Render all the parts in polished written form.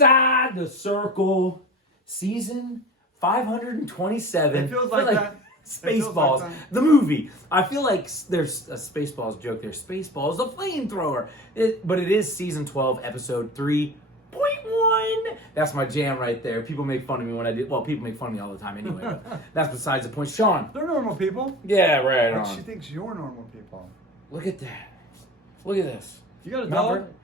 Inside the Circle, season 527. It feels like that. Spaceballs, like the movie. I feel like there's a Spaceballs joke there. Spaceballs, the flamethrower. But it is season 12, episode 3.1. That's my jam right there. People make fun of me when I do. Well, people make fun of me all the time anyway. But that's besides the point. Sean. They're normal people. Yeah, right But on. she thinks you're normal people. Look at that. Look at this. You got a Mount dog? Vernon?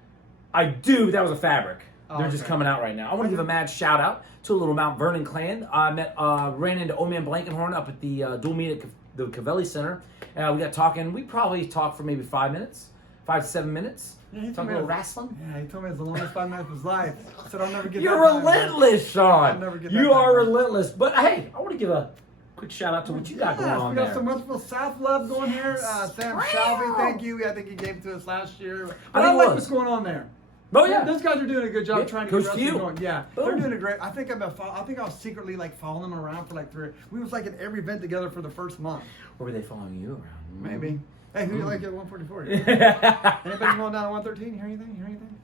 I do. That was a fabric. Oh, They're just okay. coming out right now. I want to give a mad shout out to a little Mount Vernon clan. I ran into Old Man Blankenhorn up at the dual meet at the Cavelli Center. We got talking. We probably talked for maybe 5 minutes, 5 to 7 minutes. Yeah, he told Talking me a little wrestling. Yeah, he told me it's the longest 5 minutes of his life. I said I'll never get You're that time, man. relentless, Sean. I'll never get that You time, are man. relentless. But hey, I want to give a quick shout out to what you got going on we got there. some wonderful South love going here. Sam Shelby, thank you. I think he gave it to us last year. But I think it like was. what's going on there. Oh yeah, Those guys are doing a good job Yeah, trying to Coach get wrestling Q. going. Yeah, Boom. they're doing a great. I think I was secretly like following them around for like 3. We was like at every event together for the first month. or were they following you around? Maybe. Hey, who do you like at 144? Anybody going down to 113? Hear anything?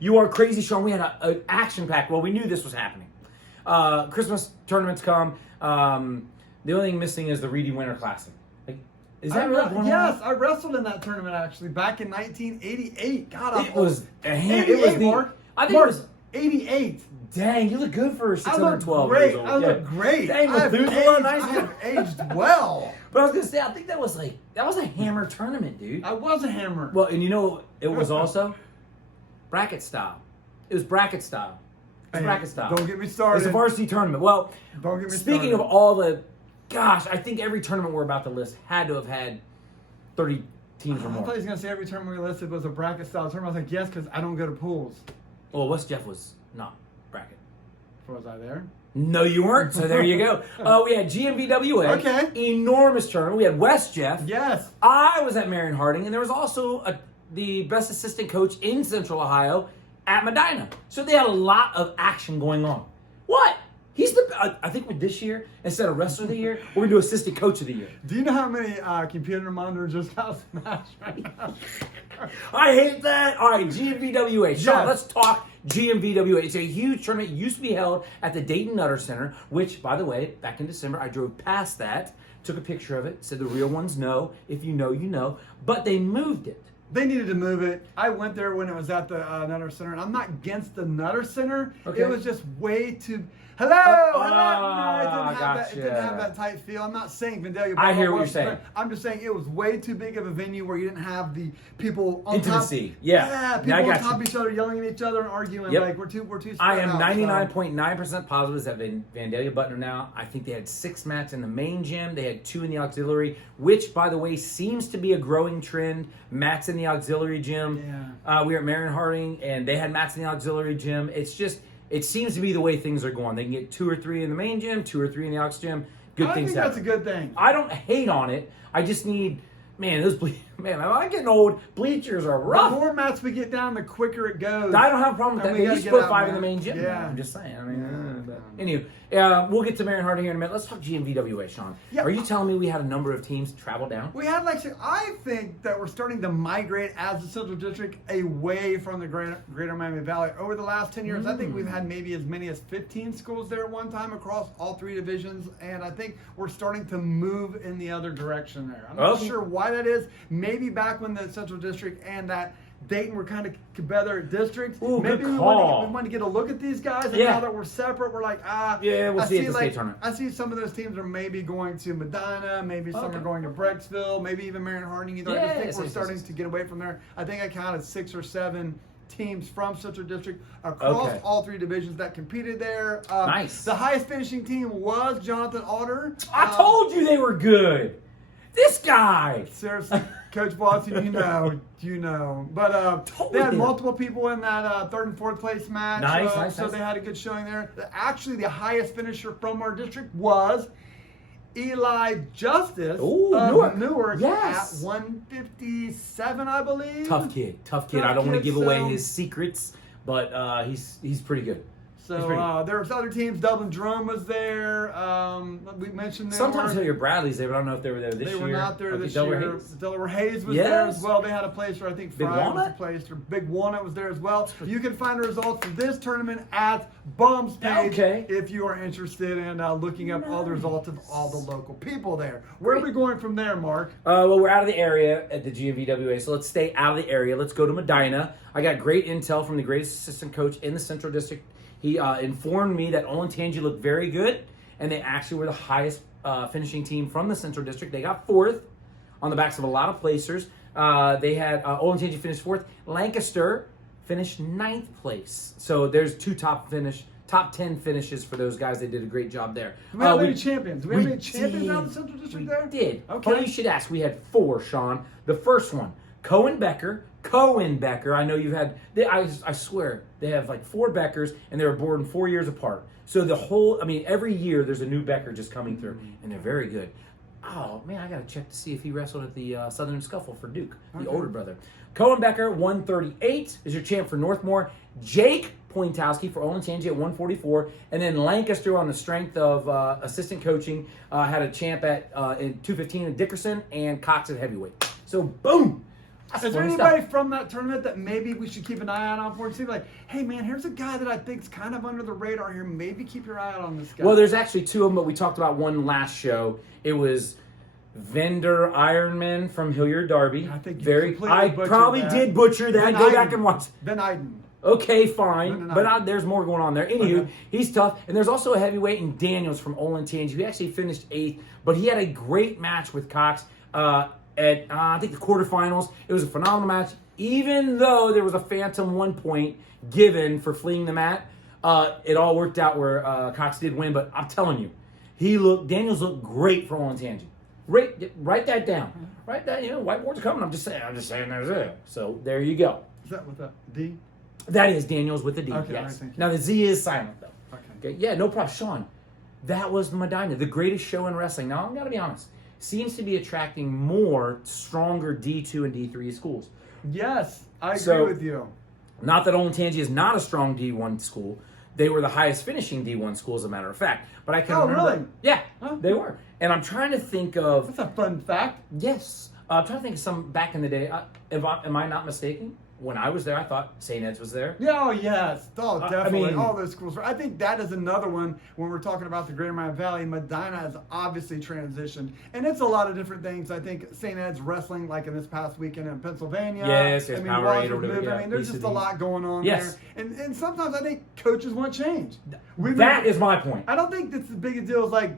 You are crazy, Sean. We had an action-packed. Well, we knew this was happening. Christmas tournaments come. The only thing missing is the Reedy Winter Classic. Like, is that really going on? Yes, I wrestled in that tournament actually back in 1988. God, It was a hand. 88, It was the. Mark. I think Mark, it was. 88. Dang, you look good for I 612 look great. years old. I look great. Dang, I have Methuselah, nice. aged well. But I was gonna say, I think that was a hammer tournament, dude. I was a hammer. Well, and you know, it was also bracket style. It was bracket style. It's Hey, bracket style. Don't get me started. It's a varsity tournament. Well, Don't get me speaking started. of all the, gosh, I think every tournament we're about to list had to have had 30 teams or I thought he more. was going to say every tournament we listed was a bracket style tournament. I was like, yes, because I don't go to pools. Well, West Jeff was not bracket. Was I there? No, you weren't. So there you go. We had GMVWA. Okay. Enormous tournament. We had West Jeff. Yes. I was at Marion Harding, and there was also the best assistant coach in Central Ohio at Medina. So they had a lot of action going on. What? He's the. I think with this year, instead of wrestler of the year, we're gonna do assistant coach of the year. Do you know how many computer monitors just got smashed right now? I hate that. All right, GMVWA. Sean, Yes. let's talk GMVWA. It's a huge tournament. It used to be held at the Dayton Nutter Center, which, by the way, back in December, I drove past that, took a picture of it, said the real ones know. If you know, you know. But they moved it. They needed to move it. I went there when it was at the Nutter Center, and I'm not against the Nutter Center. Okay. It was just way too. Hello. Gotcha. It didn't have that tight feel. I'm not saying Vandalia. I hear what you're saying. I'm just saying it was way too big of a venue where you didn't have the people on Intimacy. top. Yeah. People I on got top you. of each other, yelling at each other and arguing. Yep. Like we're too spread I am out, 99.9% positive that Vandalia Butner now. I think they had 6 mats in the main gym. They had 2 in the auxiliary, which, by the way, seems to be a growing trend. Mats in the auxiliary gym. Yeah. We were at Marion Harding, and they had mats in the auxiliary gym. It's just, it seems to be the way things are going. They can get 2 or 3 in the main gym, 2 or 3 in the aux gym. Good I things think that's a happen. good thing. I don't hate on it. I just need, man, I'm getting old. Bleachers are The rough. more mats we get down, the quicker it goes. I don't have a problem with And that. we They gotta used to get put out, 5 in the man. main gym. Yeah. I'm just saying. I mean, Yeah. but anyway, we'll get to Marion Harding here in a minute. Let's talk GMVWA, Sean. Yeah. Are you telling me we had a number of teams travel down? We had I think that we're starting to migrate as the Central District away from the Greater Miami Valley. Over the last 10 years, I think we've had maybe as many as 15 schools there at one time across all 3 divisions, and I think we're starting to move in the other direction there. I'm not Okay. sure why that is. Maybe back when the Central District and that Dayton were kind of together districts. Ooh, Maybe good we call. want to get a look at these guys, and Yeah. now that we're separate, we're like, Yeah, we'll I see at the like, state tournament. I see some of those teams are maybe going to Medina, maybe some Okay. are going to Brecksville, maybe even Marion Harding. Either I just think Yes, we're yes, starting yes. to get away from there. I think I counted 6 or 7 teams from Central District across Okay. all 3 divisions that competed there. Nice. The highest finishing team was Jonathan Alder. I told you they were good. This guy. Seriously, Coach Boston, you know. But Told they had him. multiple people in that 3rd and 4th place match. Nice, so nice. they had a good showing there. Actually, the highest finisher from our district was Eli Justice Ooh, of Newark. Yes. at 157, I believe. Tough kid. I Tough don't want to kid, give away so- his secrets, but he's pretty good. So there was other teams. Dublin Drum was there. We mentioned them. Sometimes Hilliard Bradley's there, but I don't know if they were there this year. They were not there this Delaware year. Hayes. Delaware Hayes was there as well. They had a place where I think Big Fry was Walnut? a place. Or Big Walnut was there as well. You can find the results of this tournament at Bum's page if you are interested in looking up all the results of all the local people there. Where are we going from there, Mark? Well, we're out of the area at the GMVWA, so let's stay out of the area. Let's go to Medina. I got great intel from the greatest assistant coach in the Central District. He informed me that Olentangy looked very good, and they actually were the highest finishing team from the Central District. They got 4th on the backs of a lot of placers. They had Olentangy finished 4th. Lancaster finished 9th place. So there's 2 top 10 finishes for those guys. They did a great job there. Do we have any champions? Do we have any champions out of the Central District there? We did. Okay. Funny you should ask. We had 4, Sean. The first one, Cohen Becker. I know you've had, I swear, they have like 4 Beckers, and they were born 4 years apart. So every year there's a new Becker just coming through, and they're very good. Oh, man, I got to check to see if he wrestled at the Southern Scuffle for Duke, the older brother. Cohen Becker, 138, is your champ for Northmore. Jake Pointowski for Olentangy at 144. And then Lancaster, on the strength of assistant coaching, had a champ at in 215 at Dickerson, and Cox at heavyweight. So, boom! Is there anybody from that tournament that maybe we should keep an eye out on for and see, like, hey, man, here's a guy that I think's kind of under the radar here. Maybe keep your eye out on this guy. Well, there's actually 2 of them, but we talked about one last show. It was Vendor Ironman from Hilliard Derby. I think I probably did butcher that. Go back and watch. Ben Iden. Okay, fine. But there's more going on there. Anywho, he's tough. And there's also a heavyweight in Daniels from Olentangy. He actually finished 8th, but he had a great match with Cox. At I think the quarterfinals. It was a phenomenal match, even though there was a phantom 1 point given for fleeing the mat. It all worked out where Cox did win, but I'm telling you, Daniels looked great for Olentangy. Write that down. Write that. Whiteboards are coming. I'm just saying there's it. So there you go. Is that with a D? That is Daniels with the D. Okay, yes. right, Now the Z is silent though. Okay. Yeah, no problem, Sean. That was Medina, the greatest show in wrestling. Now I'm gotta be honest. Seems to be attracting more stronger D2 and D3 schools. Yes, I agree with you. Not that Olentangy is not a strong D1 school. They were the highest finishing D1 school, as a matter of fact. But I can remember. Really? Yeah, they were. And I'm trying to think of. That's a fun fact. Yes. I'm trying to think of some back in the day. Am I not mistaken? When I was there, I thought St. Ed's was there. Yeah, oh, yes. Oh, definitely. I mean, all those schools. I think that is another one when we're talking about the Greater Miami Valley. Medina has obviously transitioned. And it's a lot of different things. I think St. Ed's wrestling, like in this past weekend in Pennsylvania. Yes, there's Powerade or whatever. I mean, there's just a lot going on there. And sometimes I think coaches want change. That is my point. I don't think that's the biggest deal is like,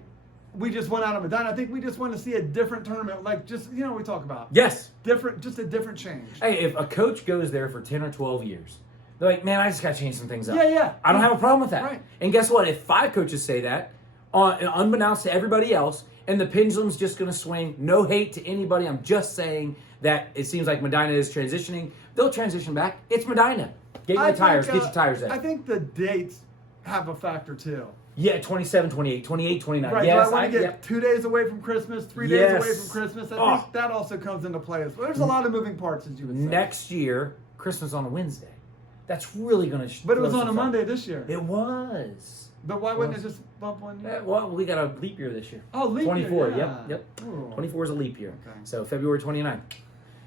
we just went out of Medina. I think we just want to see a different tournament, like just we talk about. Yes, just a different change. Hey, if a coach goes there for 10 or 12 years, they're like, man, I just got to change some things up. Yeah. I don't have a problem with that. Right. And guess what? If 5 coaches say that, unbeknownst to everybody else, and the pendulum's just going to swing. No hate to anybody. I'm just saying that it seems like Medina is transitioning. They'll transition back. It's Medina. Get your tires out. I think the dates have a factor too. Yeah, 27, 28, 28, 29. Right, yes, so I want to get 2 days away from Christmas, 3 days away from Christmas. I think that also comes into play as well. There's a lot of moving parts, as you would say. Next year, Christmas on a Wednesday. That's really going to... But it was on a Monday this year. It was. But why wouldn't it just bump 1 year? Well, we got a leap year this year. Oh, leap 24, year, yeah. Yep. Ooh. 24 is a leap year. Okay. So February 29th.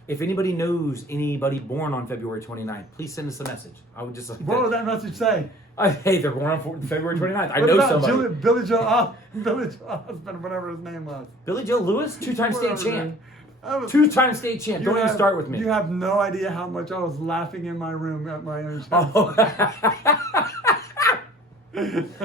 If anybody knows anybody born on February 29th, please send us a message. I would just like What would that message say? Hey, they're born on February 29th. I what know about somebody. Billy Joe husband, whatever his name was. Billy Joe Lewis, 2-time state Whatever, champ. man. 2-time state champ. Don't even start with me. You have no idea how much I was laughing in my room at my own show. Oh.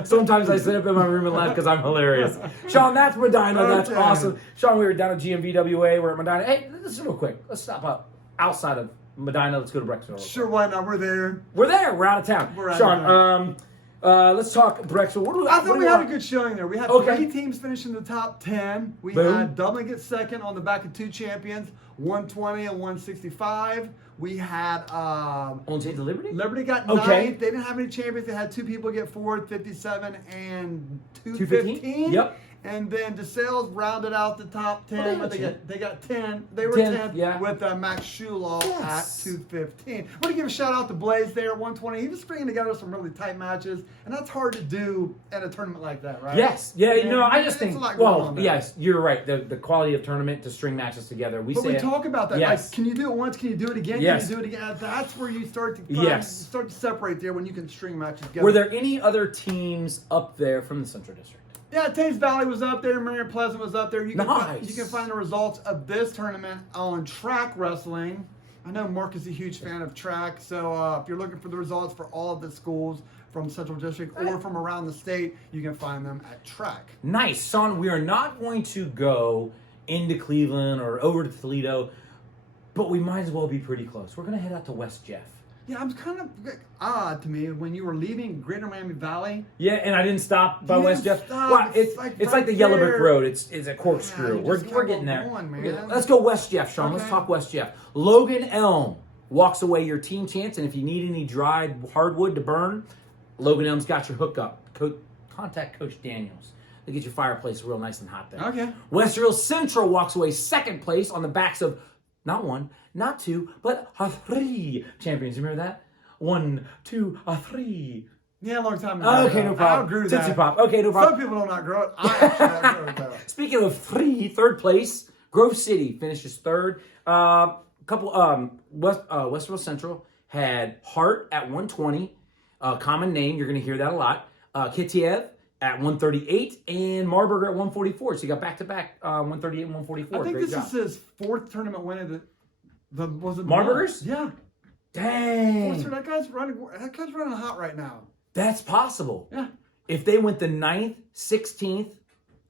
Sometimes I sit up in my room and laugh because I'm hilarious. Sean, that's Medina. That's awesome. Sean, we were down at GMVWA. We're at Medina. Hey, this is real quick. Let's stop up outside of Medina. Let's go to Brecksville. Sure, why not? We're there. We're there. We're out of town. Sean, let's talk Brecksville. I thought we had a good showing there. We had 3 teams finish in the top 10. We had Dublin get second on the back of 2 champions, 120 and 165. We had Olentangy Liberty? Liberty got 9th. They didn't have any champions. They had 2 people get 4th, 57 and 215. Yep. And then DeSales rounded out the top 10. Oh, but they got 10. They were 10th, 10th yeah. with Max Shuloff Yes. at 215. I want to give a shout out to Blaze there at 120. He was stringing together some really tight matches, and that's hard to do at a tournament like that, right? Yes. Yeah, And I just it's think, a lot going on there. yes, you're right. The quality of tournament to string matches together. But we talk about that. Yes. Like, can you do it once? Can you do it again? Yes. Can you do it again? That's where you start to start to separate there when you can string matches together. Were there any other teams up there from the Central District? Yeah, Thames Valley was up there. Marion Pleasant was up there. You can Nice. find the results of this tournament on Track Wrestling. I know Mark is a huge fan of track, so if you're looking for the results for all of the schools from Central District or from around the state, you can find them at Track. Nice, Son. We are not going to go into Cleveland or over to Toledo, but we might as well be pretty close. We're going to head out to West Jeff. Yeah, it was kind of odd to me when you were leaving Greater Miami Valley. Yeah, and I didn't stop by You West didn't Jeff. stop. Well, it's It's like the right Yellow Brick there. Road. It's a corkscrew. you We're just kept getting there. on going, We're man. Let's go West Jeff, Sean. Let's Okay. talk West Jeff. Logan Elm walks away your team chance, and if you need any dried hardwood to burn, Logan Elm's got your hookup. Contact Coach Daniels. They get your fireplace real nice and hot there. Okay. Westerville Central walks away second place on the backs of not one, not two, but three champions. You remember that? 1, 2, 3. Yeah, a long time ago. Okay, no I problem. outgrew Tootsie that. Pop. Okay, no problem. Some people don't outgrow it. I actually outgrew it, though. Speaking of third place, Grove City finishes third. Westerville Central had Hart at 120, common name. You're going to hear that a lot. Kitiev at 138 and Marburger at 144. So you got back-to-back 138 and 144. I think Great this job. is his fourth tournament win of was it the Marburgers? Yeah. Dang. That guy's running hot right now. That's possible. Yeah. If they went the 9th, 16th,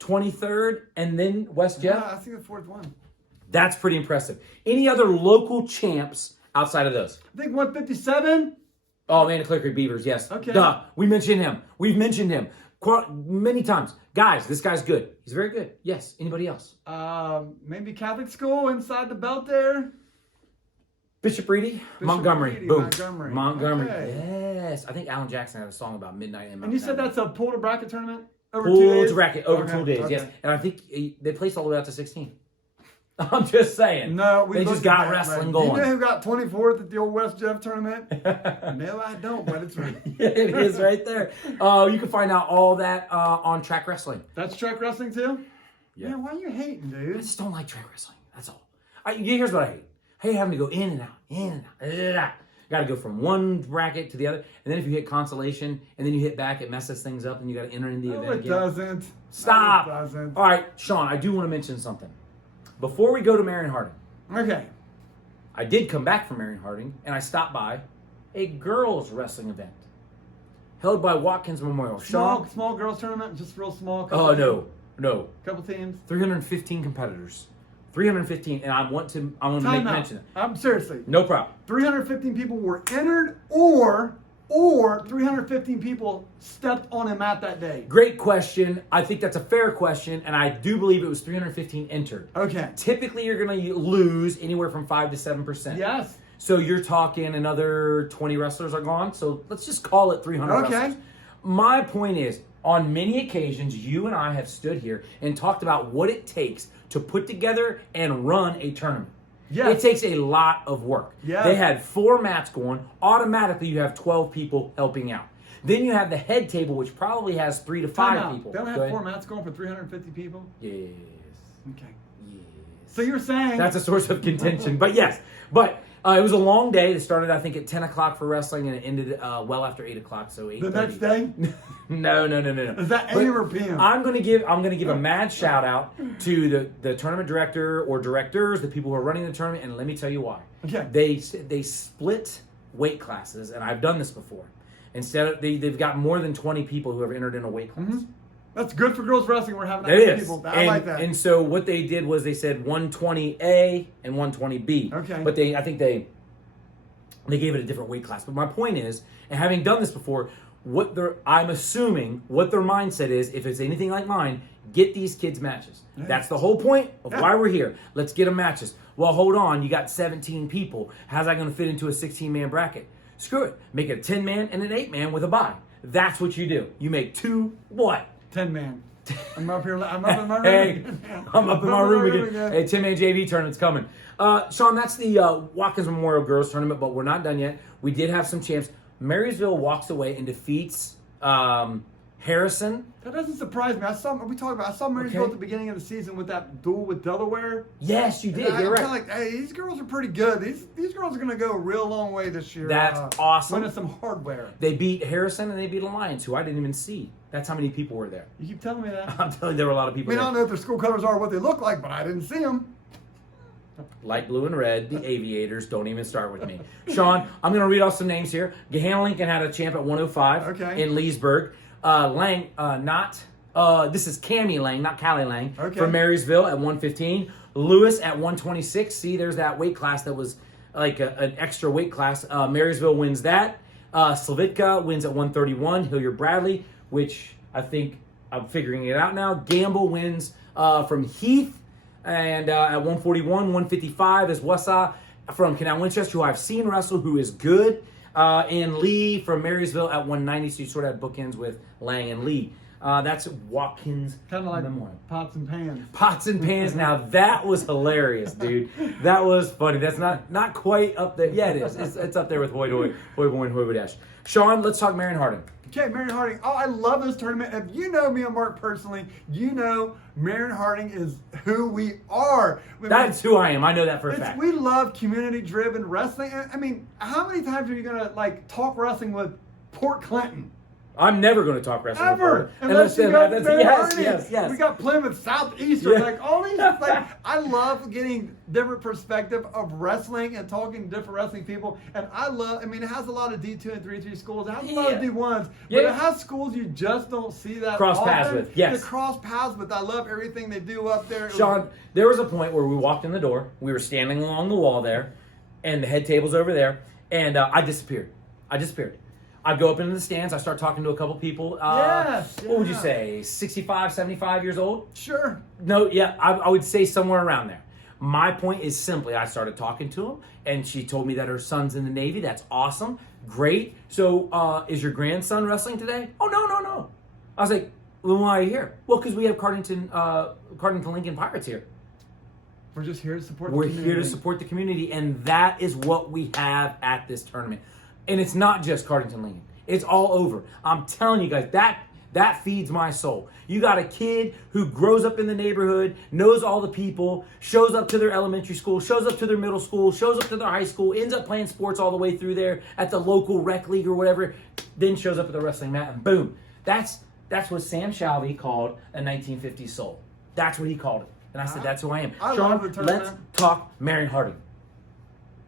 23rd, and then West Jeff, Yeah, I think the fourth one. that's pretty impressive. Any other local champs outside of those? I think 157. Oh, man, the Clear Creek Beavers, yes. Okay. Duh. We mentioned him. We've mentioned him many times. Guys, this guy's good. He's very good. Yes. Anybody else? Maybe Catholic school inside the belt there. Bishop Reedy? Montgomery. Reedy, Boom. Montgomery. Montgomery. Okay. Yes. I think Alan Jackson had a song about midnight in And you said Montgomery. that's a pool to bracket tournament over 2 Pool days? to bracket over Okay, 2 days, okay. yes. And I think they placed all the way out to 16. I'm just saying. No, we They just looked got at that, wrestling right? going. Do you know who got 24th at the old West Jeff tournament? No, I don't, but it's right. It is right there. You can find out all that on Track Wrestling. That's track wrestling too? Yeah. Man, why are you hating, I dude? just don't like track wrestling. That's all. Here's what I hate. I hate having to go in and out. Got to go from one bracket to the other. And then if you hit consolation and then you hit back, it messes things up and you got to enter in the No, event it again. doesn't. Stop. No, it doesn't. All right, Sean, I do want to mention something. Before we go to Marion Harding, Okay. I did come back from Marion Harding and I stopped by a girls wrestling event held by Watkins Memorial. Sean? Small girls tournament, just real small. Oh, no. Couple teams. 315 competitors. 315, and I want to make Time out. mention of it. I'm seriously. No problem. 315 people were entered, or 315 people stepped on a mat that day. Great question. I think that's a fair question, and I do believe it was 315 entered. Okay. Typically, you're going to lose anywhere from 5 to 7%. Yes. So you're talking another 20 wrestlers are gone. So let's just call it 300 Okay. wrestlers. My point is, on many occasions, you and I have stood here and talked about what it takes to put together and run a tournament. Yes. It takes a lot of work. Yes. They had 4 mats going. Automatically, you have 12 people helping out. Then you have the head table, which probably has 3 to 5 Time out. people. They only Go have ahead. 4 mats going for 350 people? Yes. Okay. Yes. So you're saying... That's a source of contention. But yes. But it was a long day. It started, I think, at 10 o'clock for wrestling, and it ended well after 8 o'clock, so 8:30. the next day? No. Is that But AM or PM? I'm gonna give a mad shout out to the tournament director or directors, the people who are running the tournament, and let me tell you why. Okay. They split weight classes, and I've done this before. Instead of they've got more than 20 people who have entered in a weight class. That's good for girls wrestling. We're having that It many is. people. I And, like that. and so what they did was they said 120A and 120B. Okay. But I think they gave it a different weight class. But my point is, and having done this before, I'm assuming what their mindset is, if it's anything like mine, get these kids matches. Yeah. That's the whole point of Yeah. why we're here. Let's get them matches. Well, hold on. You got 17 people. How's that going to fit into a 16-man bracket? Screw it. Make it a 10-man and an 8-man with a bye. That's what you do. You make 10 man. I'm up here. I'm up in my room. Hey, again. I'm up in my room again. Hey, 10-man JV tournament's coming. Sean, that's the Watkins Memorial Girls Tournament, but we're not done yet. We did have some champs. Marysville walks away and defeats Harrison. That doesn't surprise me. I saw Marysville Okay. at the beginning of the season with that duel with Delaware. Yes, you did. And You're I'm right. kinda like, hey, these girls are pretty good. These girls are going to go a real long way this year. That's awesome. Winning some hardware. They beat Harrison and they beat Alliance, who I didn't even see. That's how many people were there. You keep telling me that. I'm telling you, there were a lot of I people mean, I there. don't know if their school colors are what they look like, but I didn't see them. Light blue and red, the Aviators. Don't even start with me. Sean, I'm going to read off some names here. Gahanna Lincoln had a champ at 105 Okay. in Leesburg. Lang, this is Cammie Lang, not Callie Lang, Okay. from Marysville at 115. Lewis at 126. See, there's that weight class that was like an extra weight class. Marysville wins that. Slavitka wins at 131. Hilliard Bradley, which I think I'm figuring it out now. Gamble wins from Heath. And at 141, 155 is Wassa from Canal Winchester, who I've seen wrestle, who is good. And Lee from Marysville at 190, so you sort of have bookends with Lang and Lee. That's Watkins Kind of like Memorial. pots and pans. Pots and pans. Now that was hilarious, dude. That was funny. That's not quite up there. Yeah, it is. It's up there with Hoy Boy and Hoy Dash. Sean, let's talk Marion Harding. Okay, Marion Harding. Oh, I love this tournament. If you know me and Mark personally, you know Marion Harding is who we are. That's who I am. I know that for a fact. We love community-driven wrestling. I mean, how many times are you gonna talk wrestling with Port Clinton? I'm never going to talk wrestling. Ever, unless you go to Marion Harding. Yes. We got Plymouth, Southeastern, Yeah. like all these. I love getting different perspective of wrestling and talking to different wrestling people. And I mean, it has a lot of D2 and 3-3 schools. It has a lot of D1s, but Yeah. it has schools you just don't see that Cross often. paths with, yes. To cross paths with. I love everything they do up there. Sean, there was a point where we walked in the door. We were standing along the wall there, and the head table's over there, and I disappeared. I'd go up into the stands. I start talking to a couple people. What would you say? 65, 75 years old? Sure. No, yeah, I would say somewhere around there. My point is simply, I started talking to him, and she told me that her son's in the Navy. That's awesome. Great. So, is your grandson wrestling today? Oh, no. I was like, well, why are you here? Well, because we have Cardington Lincoln Pirates here. We're just here to support We're the community. here to support the community, and that is what we have at this tournament. And it's not just Cardington Lincoln. It's all over. I'm telling you guys, that feeds my soul. You got a kid who grows up in the neighborhood, knows all the people, shows up to their elementary school, shows up to their middle school, shows up to their high school, ends up playing sports all the way through there at the local rec league or whatever, then shows up at the wrestling mat, and boom. That's what Sam Shalvey called a 1950s soul. That's what he called it. And I said, that's who I am. I Sean, love the tournament. let's talk Marion Harding.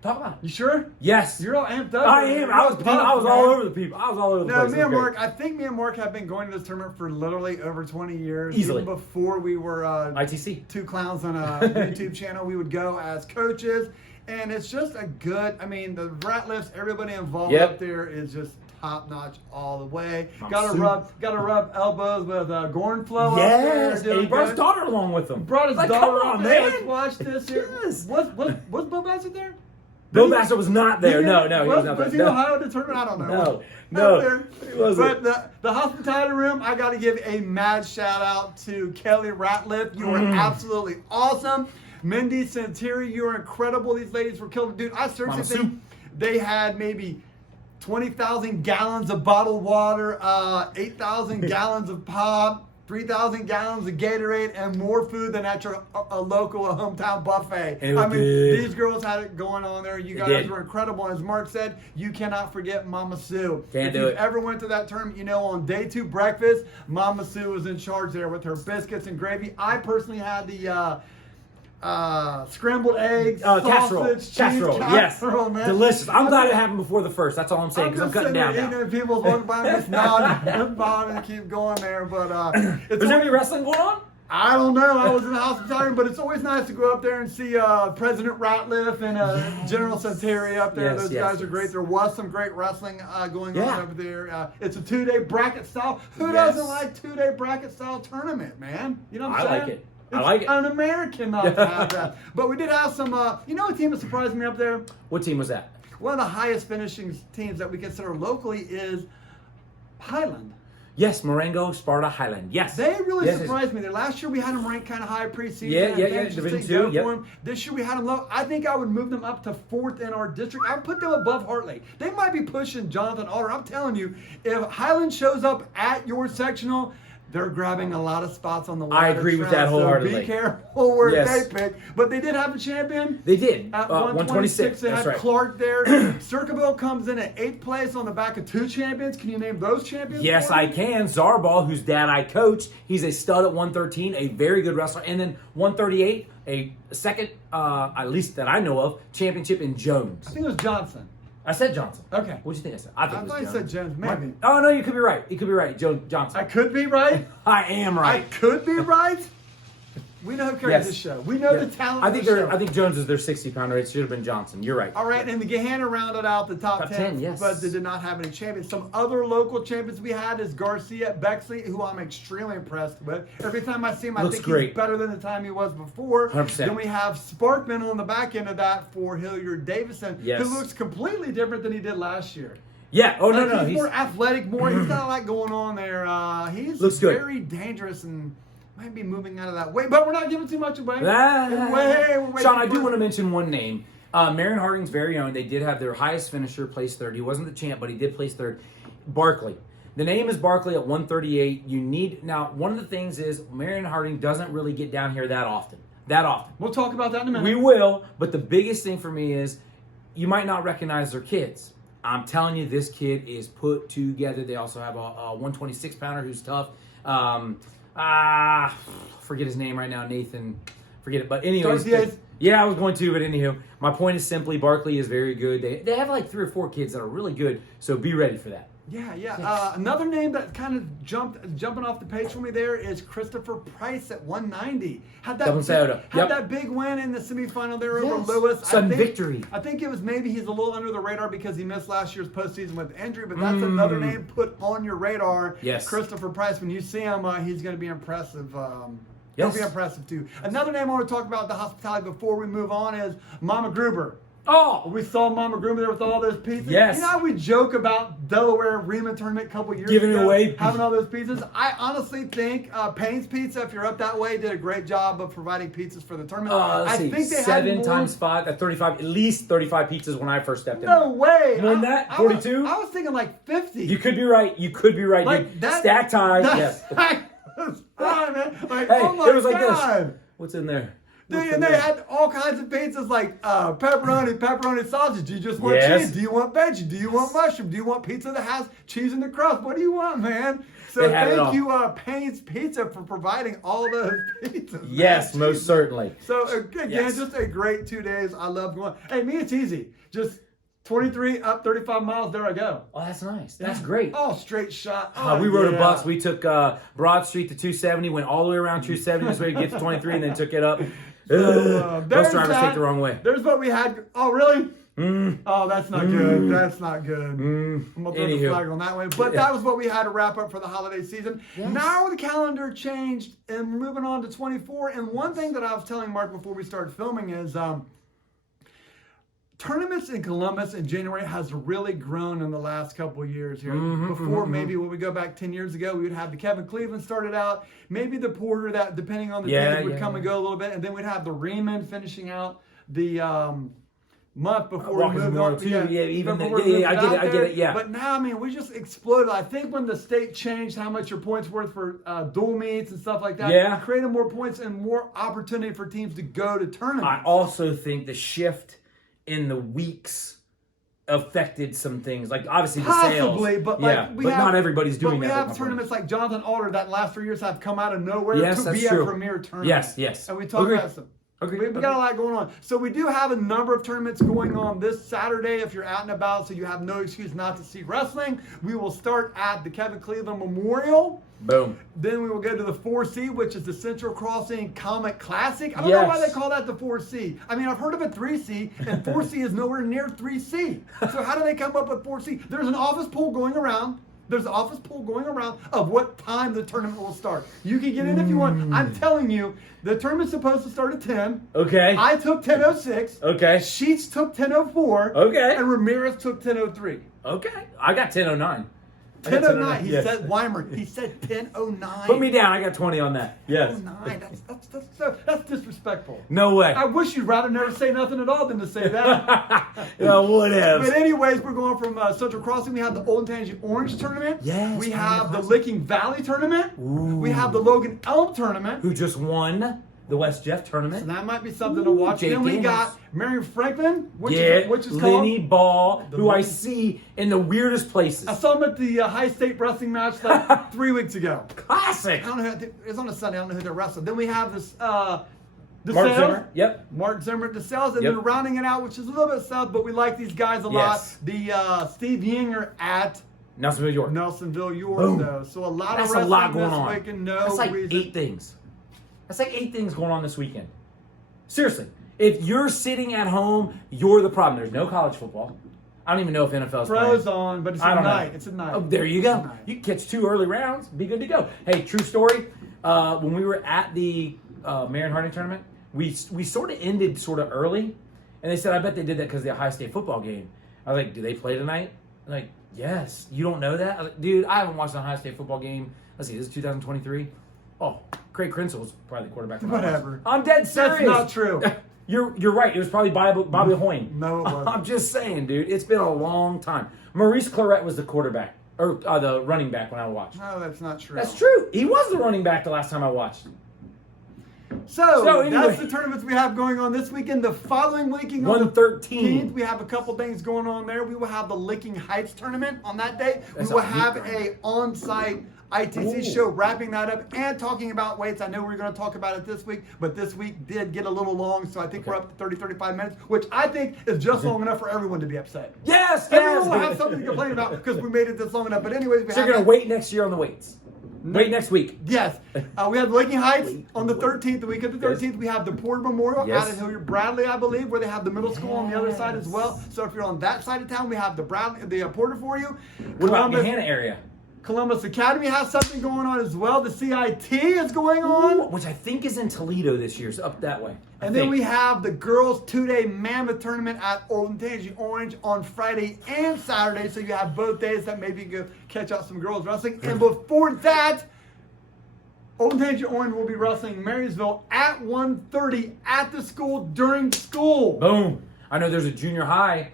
Talk about it. You sure? Yes. You're all amped up. I am. I was pumped, all man. over the people. I was all over the No, place. me It and was Mark, great. I think me and Mark have been going to this tournament for literally over 20 years. Easily. Even before we were ITC. two clowns on a YouTube channel, we would go as coaches. And it's just a good, I mean, the rat lifts, everybody involved Yep. up there is just top notch all the way. I'm Gotta rub elbows with Gornflow Yes. up there. And he brought his daughter along with him. Brought his Like, daughter come on, up there. man. Let's watch this here. Yes. Was Bill Bassett there? Bill Bassett was not there. No, he was not there. Was he No. Ohio to tournament? I don't know. No, Up there. he wasn't. But the hospitality room, I got to give a mad shout out to Kelly Ratliff. You were absolutely awesome. Mindy Santeri, you were incredible. These ladies were killing. Dude, I seriously Mama think Sue. they had maybe 20,000 gallons of bottled water, 8,000 gallons of pop, 3,000 gallons of Gatorade, and more food than at your local hometown buffet. It was I mean, good. these girls had it going on there. You They guys did. were incredible. As Mark said, you cannot forget Mama Sue. Can't if do you've it. ever went to that tournament, you know on day 2 breakfast, Mama Sue was in charge there with her biscuits and gravy. I personally had the scrambled eggs, casserole. sausage, cheese Casserole, man. Delicious. I'm glad it happened before the first. That's all I'm saying, because I'm just cutting down sitting now. there eating, and people walking by me, nodding and keep going there. But it's Is there any wrestling going on? I don't know. I was in the hospitality, but it's always nice to go up there and see President Ratliff and General Santeri up there. Yes, Those yes, guys are yes. great. There was some great wrestling going Yeah. on over there. It's a 2-day bracket style. Who Yes. doesn't like 2-day bracket style tournament, man? You know what I'm I saying? like it. I It's like it. un-American not to have that. But we did have some, you know what team that surprised me up there? What team was that? One of the highest finishing teams that we consider locally is Highland. Yes, Marengo, Sparta, Highland. Yes. They really Yes, surprised me there. Last year we had them ranked kind of high preseason. Yeah, and yeah, things yeah, just Division didn't 2, go yep. for 'em. This year we had them low. I think I would move them up to 4th in our district. I would put them above Hartley. They might be pushing Jonathan Alder. I'm telling you, if Highland shows up at your sectional, they're grabbing a lot of spots on the ladder. I agree with that So wholeheartedly. be careful where Yes. they pick. But they did have a champion. They did. At 126. They That's had right. Clark there. Circleville comes in at 8th place on the back of 2 champions. Can you name those champions? Yes, for I me? can. Zarbal, whose dad I coach, he's a stud at 113, a very good wrestler. And then 138, a second, at least that I know of, championship in Jones. I think it was Johnson. I said Johnson. Okay. What'd you think I said? I it was thought you said Jones, maybe. Oh, no, you could be right. You could be right. Johnson. I could be right. I am I right. could be right. We know who carries Yes. this show. We know Yeah. the talent. I think of the show. I think Jones is their 60-pounder. It should have been Johnson. You're right. All right, and the Gahanna rounded out the top, Top 10, 10, yes. but they did not have any champions. Some other local champions we had is Garcia Bexley, who I'm extremely impressed with. Every time I see him, I Looks think great. he's better than the time he was before. 100%. Then we have Sparkman on the back end of that for Hilliard Davison, Yes. who looks completely different than he did last year. Yeah. Oh, no, Like, no. he's more athletic, he's got a lot going on there. He's Looks good. very dangerous and might be moving out of that way, but we're not giving too much away. Sean, We're I do want to mention one name. Marion Harding's very own. They did have their highest finisher, place third. He wasn't the champ, but he did place third. Barkley. The name is Barkley at 138. You need now. One of the things is Marion Harding doesn't really get down here that often. We'll talk about that in a minute. We will, but the biggest thing for me is you might not recognize their kids. I'm telling you, this kid is put together. They also have a 126 pounder who's tough. Forget his name right now, Nathan. Forget it. But anyways, yeah, I was going to, but anywho, my point is simply Barkley is very good. They have like 3 or 4 kids that are really good, so be ready for that. Yeah. Another name that kind of jumping off the page for me there is Christopher Price at 190. Had that big win in the semifinal there over Lewis. Sudden victory. I think it was maybe he's a little under the radar because he missed last year's postseason with injury, but that's another name put on your radar. Yes. Christopher Price. When you see him, he's going to be impressive. Yes. He'll be impressive too. Another name I want to talk about the hospitality before we move on is Mama Gruber. Oh! We saw Mama Gruber there with all those pizzas. Yes. You know how we joke about Delaware Riemann tournament a couple years ago? Giving away having all those pizzas? I honestly think Payne's Pizza, if you're up that way, did a great job of providing pizzas for the tournament. Let's I see. think they 7 had times 5, 35, at least 35 pizzas when I first stepped in. No way. More than that? 42? I was thinking like 50. You could be right. Like dude. that, Stack time. That Yes. was fun, man. Like, Hey, oh my it was like God. this. What's in there? Dude, and they had all kinds of pizzas like pepperoni sausage. Do you just want cheese? Do you want veggie? Do you want mushroom? Do you want pizza that has cheese in the crust? What do you want, man? So thank you, Payne's Pizza, for providing all those pizzas. Yes, man. most certainly. So again, just a great 2 days. I love going. Hey, me, it's easy. Just 23 up 35 miles. There I go. Oh, that's nice. That's great. Oh, straight shot. We rode a bus. We took Broad Street to 270, went all the way around 270, just way to get to 23, and then took it up. Bus drivers take the wrong way. There's what we had. Oh, really? Oh, that's not good. That's not good. I'm going to throw the flag on that way. But that was what we had to wrap up for the holiday season. Yes. Now the calendar changed, and we're moving on to 24. And one thing that I was telling Mark before we started filming is tournaments in Columbus in January has really grown in the last couple of years here. Before, maybe when we go back 10 years ago, we would have the Kevin Cleveland started out, maybe the Porter that, depending on the days, would come and go a little bit, and then we'd have the Riemann finishing out the month before we moved on. I get it, yeah. But now, I mean, we just exploded. I think when the state changed how much your points worth for dual meets and stuff like that, it created more points and more opportunity for teams to go to tournaments. I also think the shift in the weeks affected some things, like obviously the sales. But not everybody's doing that. But we have tournaments like Jonathan Alder that last 3 years have come out of nowhere to be a premier tournament. Yes. And we talk about some. We got a lot going on. So we do have a number of tournaments going on this Saturday if you're out and about, so you have no excuse not to see wrestling. We will start at the Kevin Cleveland Memorial. Boom. Then we will go to the 4C, which is the Central Crossing Comic Classic. I don't know why they call that the 4C. I mean, I've heard of a 3C, and 4C is nowhere near 3C. So how do they come up with 4C? There's an office poll going around. Of what time the tournament will start. You can get in if you want. I'm telling you, the tournament's supposed to start at 10. Okay. I took 10:06. Okay. Sheets took 10:04. Okay. And Ramirez took 10:03. Okay. I got 10:09. got 1009. He yes. said Weimer. He said 1009. Put me down. I got 20 on that. Yes. 1009. That's disrespectful. No way. I wish you'd rather never say nothing at all than to say that. Yeah, whatever. But anyways, we're going from Central Crossing. We have the Old Tangy Orange tournament. Yes. We have the Licking Valley tournament. Ooh. We have the Logan Elm tournament. Who just won the West Jeff tournament. So that might be something to watch. Jake Then we Daniels. got Marion Franklin, which Yeah, is called. Lenny Ball, The who I Lenny- see in the weirdest places. I saw him at the High State wrestling match like 3 weeks ago. Classic. I don't know. It's on a Sunday. I don't know who they're wrestling. Then we have this. Mark DeSales. Zimmer. Yep. Mark Zimmer at DeSales, and Yep. then rounding it out, which is a little bit south, but we like these guys a Yes. lot. The Steve Yinger at Nelsonville, York. Nelsonville, York, Boom. though. So a lot That's of a wrestling lot going this on. weekend. No That's like reason. 8 things. That's like 8 things going on this weekend. Seriously. If you're sitting at home, you're the problem. There's no college football. I don't even know if NFL's Pros playing. on, but it's I at don't know. night. It's at night. Oh, there you It's go. at night. You can catch 2 early rounds, be good to go. Hey, true story. When we were at the Marion Harding tournament, we sort of ended sort of early, and they said, I bet they did that because of the Ohio State football game. I was like, do they play tonight? I'm like, yes. You don't know that? I was like, dude, I haven't watched an Ohio State football game. Let's see, this is 2023. Oh, Craig Krenzel was probably the quarterback. Whatever. I'm dead serious. That's not true. You're right. It was probably Bobby Hoyne. No, it wasn't. I'm just saying, dude. It's been a long time. Maurice Claret was the quarterback, or the running back when I watched. No, that's not true. That's true. He was the running back the last time I watched. So, anyway. that's the tournaments we have going on this weekend. The following weekend on the 113. 13th, we have a couple things going on there. We will have the Licking Heights tournament on that day. That's we will a have week. a on-site ITC Ooh. show wrapping that up and talking about weights. I know we're going to talk about it this week, but this week did get a little long, so I think we're up to 30, 35 minutes, which I think is just long enough for everyone to be upset. Yes, Everyone will have something to complain about because we made it this long enough. But anyways, we So have you're gonna that. wait next year on the weights. Wait next week. Yes. We have Licking Heights on the 13th. The week of the 13th, we have the Porter Memorial Yes. out in Hilliard Bradley, I believe, where they have the middle school on the other side as well. So if you're on that side of town, we have the Porter for you. What about the Hannah area? Columbus Academy has something going on as well. The CIT is going on. Which I think is in Toledo this year, so up that way. And then we have the girls' 2-day Mammoth tournament at Old Tangy Orange on Friday and Saturday. So you have both days that maybe you can catch out some girls wrestling. And before that, Old Tangy Orange will be wrestling Marysville at 1:30 at the school during school. Boom. I know there's a junior high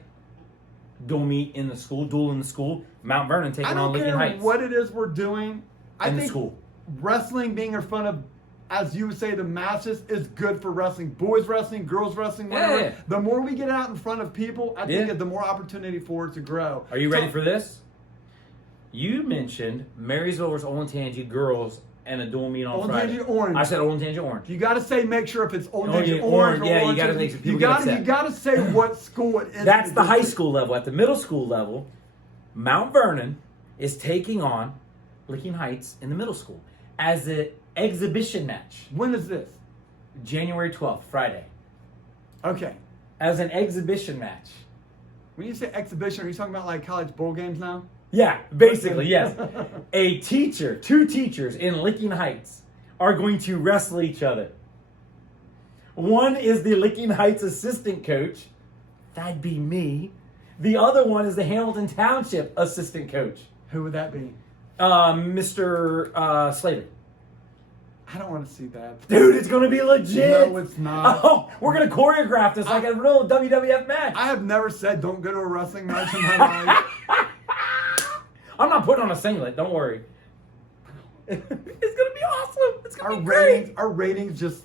dual meet in the school, duel in the school. Mount Vernon taking I on don't Lincoln care Heights. what it is we're doing. I In the think school. wrestling being in front of, as you would say, the masses is good for wrestling. Boys wrestling, girls wrestling, whatever. Yeah. The more we get out in front of people, I think Yeah. the more opportunity for it to grow. Are you ready for this? You mentioned Marysville versus Olentangy girls and a dual meet on Friday. Olentangy Orange. I said Olentangy Orange. You got to say, make sure if it's Old Oh, Tangy yeah, Orange or yeah, you Orange. gotta make sure people you get got upset. you got to say what school it is. That's the high school level. At the middle school level, Mount Vernon is taking on Licking Heights in the middle school as an exhibition match. When is this? January 12th, Friday. Okay. As an exhibition match. When you say exhibition, are you talking about like college bowl games now? Yeah, basically, yes. Two teachers in Licking Heights are going to wrestle each other. One is the Licking Heights assistant coach. That'd be me. The other one is the Hamilton Township assistant coach. Who would that be? Mr. Slater. I don't want to see that. Dude, it's going to be legit. No, it's not. Oh, we're going to choreograph this like a real WWF match. I have never said don't go to a wrestling match in my life. I'm not putting on a singlet. Don't worry. It's going to be awesome. It's going to be great. Our ratings just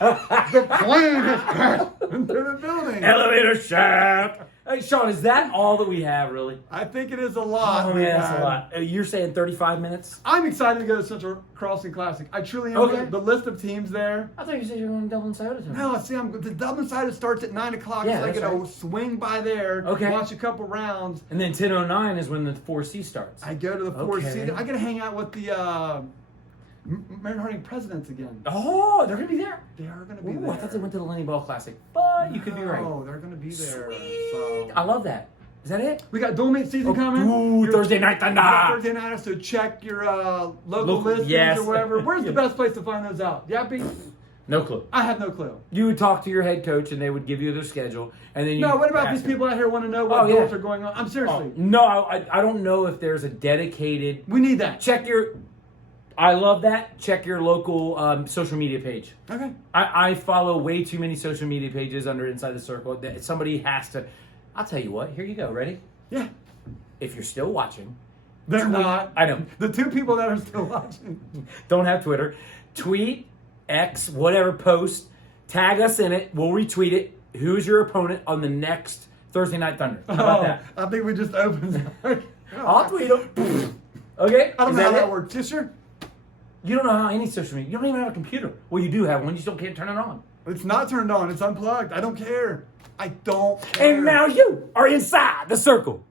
the plane has crashed into the building. Elevator shaft. Hey, Sean, is that all that we have, really? I think it is a lot. Oh, man, that's a lot. You're saying 35 minutes? I'm excited to go to Central Crossing Classic. I truly am. Okay. The list of teams there. I thought you said you were going to Dublin Soda tonight. No, see, the Dublin side starts at 9 o'clock, Yeah, so I that's get to right. swing by there, Okay. watch a couple rounds. And then 10:09 is when the 4C starts. I go to the Four Okay. Seasons. I get to hang out with the Marion Harding presidents again. Oh, they're going to be there? They are going to be Ooh, there. I thought they went to the Lenny Ball Classic. But you could be right. Oh, they're going to be there. Sweet. So. I love that. Is that it? We got dual meet season Oh, coming. ooh, Your- Thursday Night we Thunder. got Thursday night, so check your local listings yes. or whatever. Where's the Yeah. best place to find those out? Yappy? No clue. I had no clue. You would talk to your head coach, and they would give you their schedule, and then you. No, what about ask these them. people out here want to know what goals are going on? I'm seriously. No, I don't know if there's a dedicated. We need that. Check your. I love that. Check your local social media page. Okay. I follow way too many social media pages under Inside the Circle. That somebody has to. I'll tell you what. Here you go. Ready? Yeah. If you're still watching. They're not. I know. The two people that are still watching. Don't have Twitter. Tweet, X, whatever, post. Tag us in it. We'll retweet it. Who's your opponent on the next Thursday Night Thunder? How about that? I think we just opened. I'll tweet them. Okay? I don't Is know how it? that works. You sure? You don't know how any social media. You don't even have a computer. Well, you do have one. You still can't turn it on. It's not turned on. It's unplugged. I don't care. I don't care. And now you are inside the circle.